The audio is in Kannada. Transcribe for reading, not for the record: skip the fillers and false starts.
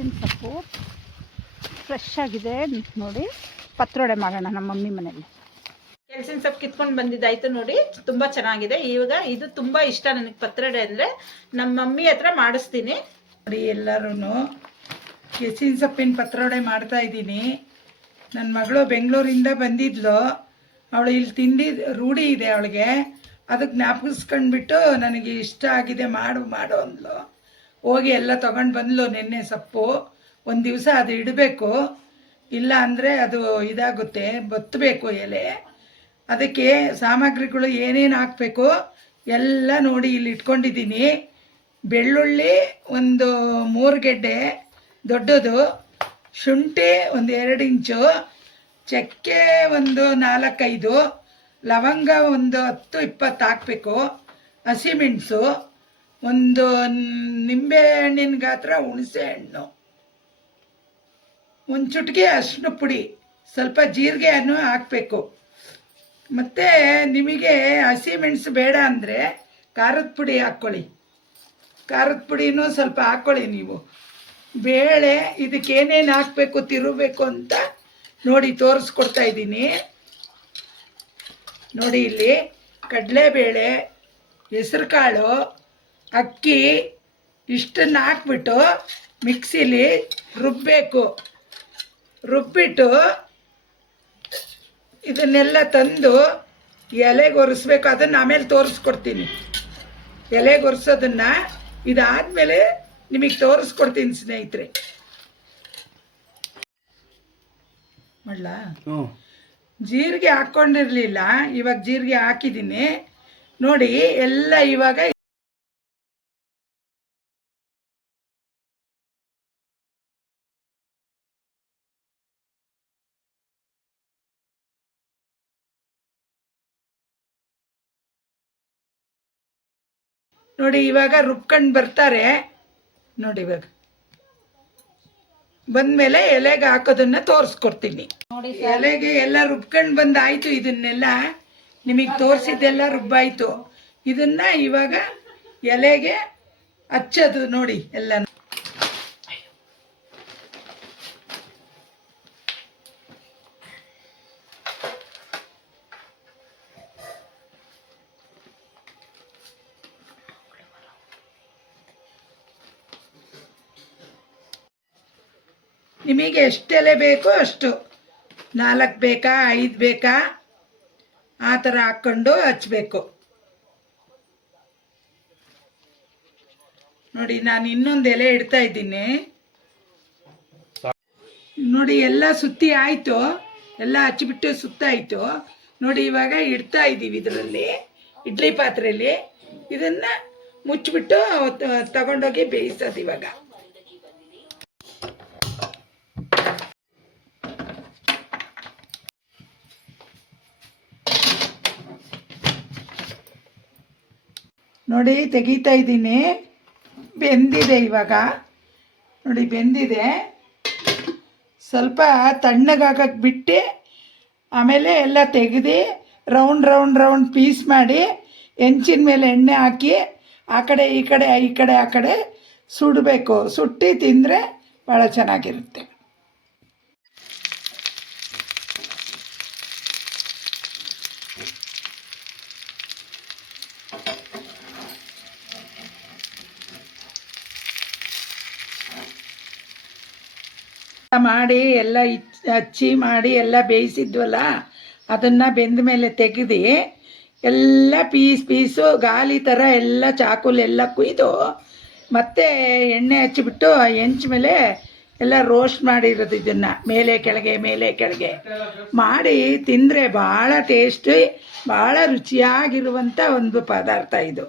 ಕೆಲ್ಸಿನ ಸೊಪ್ಪು ಫ್ರೆಶ್ ಆಗಿದೆ ನೋಡಿ. ಪತ್ರೊಡೆ ಮಾಡೋಣ ನಮ್ಮ ಮಮ್ಮಿ ಮನೆಯಲ್ಲಿ. ಕೆಲ್ಸಿನ ಸೊಪ್ಪು ಕಿತ್ಕೊಂಡು ಬಂದಿದ್ದಾಯ್ತು ನೋಡಿ, ತುಂಬ ಚೆನ್ನಾಗಿದೆ. ಇವಾಗ ಇದು ತುಂಬ ಇಷ್ಟ ನನಗೆ ಪತ್ರೊಡೆ ಅಂದರೆ. ನಮ್ಮ ಮಮ್ಮಿ ಹತ್ರ ಮಾಡಿಸ್ತೀನಿ ನೋಡಿ. ಎಲ್ಲರೂ ಕೆಲ್ಸಿನ ಸೊಪ್ಪಿನ ಪತ್ರೊಡೆ ಮಾಡ್ತಾ ಇದ್ದೀನಿ. ನನ್ನ ಮಗಳು ಬೆಂಗಳೂರಿಂದ ಬಂದಿದ್ಲು, ಅವಳು ಇಲ್ಲಿ ತಿಂದಿದ್ದು ರೂಢಿ ಇದೆ ಅವಳಿಗೆ. ಅದಕ್ಕೆ ಜ್ಞಾಪಿಸ್ಕೊಂಡ್ಬಿಟ್ಟು ನನಗೆ ಇಷ್ಟ ಆಗಿದೆ ಮಾಡು ಮಾಡು ಅಂದ್ಲು. ಹೋಗಿ ಎಲ್ಲ ತೊಗೊಂಡು ಬಂದ್ಲು ನಿನ್ನೆ ಸೊಪ್ಪು. ಒಂದು ದಿವಸ ಅದು ಇಡಬೇಕು, ಇಲ್ಲ ಅಂದರೆ ಅದು ಇದಾಗುತ್ತೆ, ಬತ್ತಬೇಕು ಎಲೆ. ಅದಕ್ಕೆ ಸಾಮಗ್ರಿಗಳು ಏನೇನು ಹಾಕಬೇಕು ಎಲ್ಲ ನೋಡಿ ಇಲ್ಲಿ ಇಟ್ಕೊಂಡಿದ್ದೀನಿ. ಬೆಳ್ಳುಳ್ಳಿ ಒಂದು 3 ಗೆಡ್ಡೆ ದೊಡ್ಡದು, ಶುಂಠಿ ಒಂದು 2 ಇಂಚು, ಚಕ್ಕೆ ಒಂದು 4-5, ಲವಂಗ ಒಂದು 10-20 ಹಾಕಬೇಕು, ಹಸಿಮೆಣಸು, ಒಂದು ನಿಂಬೆ ಹಣ್ಣಿನ ಗಾತ್ರ ಹುಣಸೆ ಹಣ್ಣು, ಒಂದು ಚುಟಿಕೆ ಅರಿಶಿನ ಪುಡಿ, ಸ್ವಲ್ಪ ಜೀರಿಗೆಯನ್ನು ಹಾಕಬೇಕು. ಮತ್ತು ನಿಮಗೆ ಹಸಿಮೆಣಸು ಬೇಡ ಅಂದರೆ ಖಾರದ ಪುಡಿ ಹಾಕ್ಕೊಳ್ಳಿ, ಖಾರದ ಪುಡಿನೂ ಸ್ವಲ್ಪ ಹಾಕ್ಕೊಳ್ಳಿ ನೀವು. ಬೇಳೆ ಇದಕ್ಕೇನೇನು ಹಾಕಬೇಕು ತಿರುಗಬೇಕು ಅಂತ ನೋಡಿ ತೋರಿಸ್ಕೊಡ್ತಾ ಇದ್ದೀನಿ. ನೋಡಿ ಇಲ್ಲಿ ಕಡಲೆಬೇಳೆ, ಹೆಸರು ಕಾಳು, ಅಕ್ಕಿ ಇಷ್ಟನ್ನು ಹಾಕ್ಬಿಟ್ಟು ಮಿಕ್ಸಿಲಿ ರುಬ್ಬಬೇಕು. ರುಬ್ಬಿಟ್ಟು ಇದನ್ನೆಲ್ಲ ತಂದು ಎಲೆಗೆ ಒರೆಸ್ಬೇಕು. ಅದನ್ನು ಆಮೇಲೆ ತೋರಿಸ್ಕೊಡ್ತೀನಿ, ಎಲೆಗೆ ಒರೆಸೋದನ್ನು. ಇದಾದಮೇಲೆ ನಿಮಗೆ ತೋರಿಸ್ಕೊಡ್ತೀನಿ ಸ್ನೇಹಿತರೆ. ಮಾಡಲ ಜೀರಿಗೆ ಹಾಕ್ಕೊಂಡಿರಲಿಲ್ಲ, ಇವಾಗ ಜೀರಿಗೆ ಹಾಕಿದ್ದೀನಿ ನೋಡಿ. ಎಲ್ಲ ಇವಾಗ ನೋಡಿ, ಇವಾಗ ರುಬ್ಕೊಂಡು ಬರ್ತಾರೆ ನೋಡಿ. ಇವಾಗ ಬಂದಮೇಲೆ ಎಲೆಗೆ ಹಾಕೋದನ್ನ ತೋರಿಸ್ಕೊಡ್ತೀನಿ. ಎಲೆಗೆ ಎಲ್ಲ ರುಬ್ಕೊಂಡು ಬಂದಾಯಿತು. ಇದನ್ನೆಲ್ಲ ನಿಮಗೆ ತೋರಿಸಿದ್ದೆಲ್ಲ ರುಬ್ಬಾಯಿತು. ಇದನ್ನು ಇವಾಗ ಎಲೆಗೆ ಹಚ್ಚೋದು ನೋಡಿ ಎಲ್ಲ. ನಿಮಗೆ ಎಷ್ಟು ಎಲೆ ಬೇಕೋ ಅಷ್ಟು, 4 ಬೇಕಾ 5 ಬೇಕಾ ಆ ಥರ ಹಾಕ್ಕೊಂಡು ಹಚ್ಚಬೇಕು ನೋಡಿ. ನಾನು ಇನ್ನೊಂದು ಎಲೆ ಇಡ್ತಾ ಇದ್ದೀನಿ ನೋಡಿ. ಎಲ್ಲ ಸುತ್ತಿ ಆಯಿತು, ಎಲ್ಲ ಹಚ್ಚಿಬಿಟ್ಟು ಸುತ್ತಾಯಿತು ನೋಡಿ. ಇವಾಗ ಇಡ್ತಾ ಇದ್ದೀವಿ ಇದರಲ್ಲಿ, ಇಡ್ಲಿ ಪಾತ್ರೆಯಲ್ಲಿ. ಇದನ್ನು ಮುಚ್ಚಿಬಿಟ್ಟು ತಗೊಂಡೋಗಿ ಬೇಯಿಸೋದು ಇವಾಗ. ನೋಡಿ ತೆಗಿತಾ ಇದ್ದೀನಿ. ಬೆಂದಿದೆ ಇವಾಗ ನೋಡಿ, ಬೆಂದಿದೆ. ಸ್ವಲ್ಪ ತಣ್ಣಗಾಗಕ್ಕೆ ಬಿಟ್ಟು ಆಮೇಲೆ ಎಲ್ಲ ತೆಗೆದು ರೌಂಡ್ ಪೀಸ್ ಮಾಡಿ ಹೆಂಚಿನ ಮೇಲೆ ಎಣ್ಣೆ ಹಾಕಿ ಆ ಕಡೆ ಈ ಕಡೆ ಸುಡಬೇಕು. ಸುಟ್ಟು ತಿಂದರೆ ಭಾಳ ಚೆನ್ನಾಗಿರುತ್ತೆ. ಮಾಡಿ ಎಲ್ಲ ಹಚ್ಚಿ ಮಾಡಿ ಎಲ್ಲ ಬೇಯಿಸಿದ್ವಲ್ಲ, ಅದನ್ನು ಬೆಂದ ಮೇಲೆ ತೆಗೆದು ಎಲ್ಲ ಪೀಸು ಗಾಲಿ ಥರ ಎಲ್ಲ ಚಾಕುಲೆಲ್ಲ ಕುಯ್ದು ಮತ್ತೆ ಎಣ್ಣೆ ಹಚ್ಚಿಬಿಟ್ಟು ಹೆಂಚ ಮೇಲೆ ಎಲ್ಲ ರೋಸ್ಟ್ ಮಾಡಿರೋದು. ಇದನ್ನು ಮೇಲೆ ಕೆಳಗೆ ಮಾಡಿ ತಿಂದರೆ ಭಾಳ ಟೇಸ್ಟಿ, ಭಾಳ ರುಚಿಯಾಗಿರುವಂಥ ಒಂದು ಪದಾರ್ಥ ಇದು.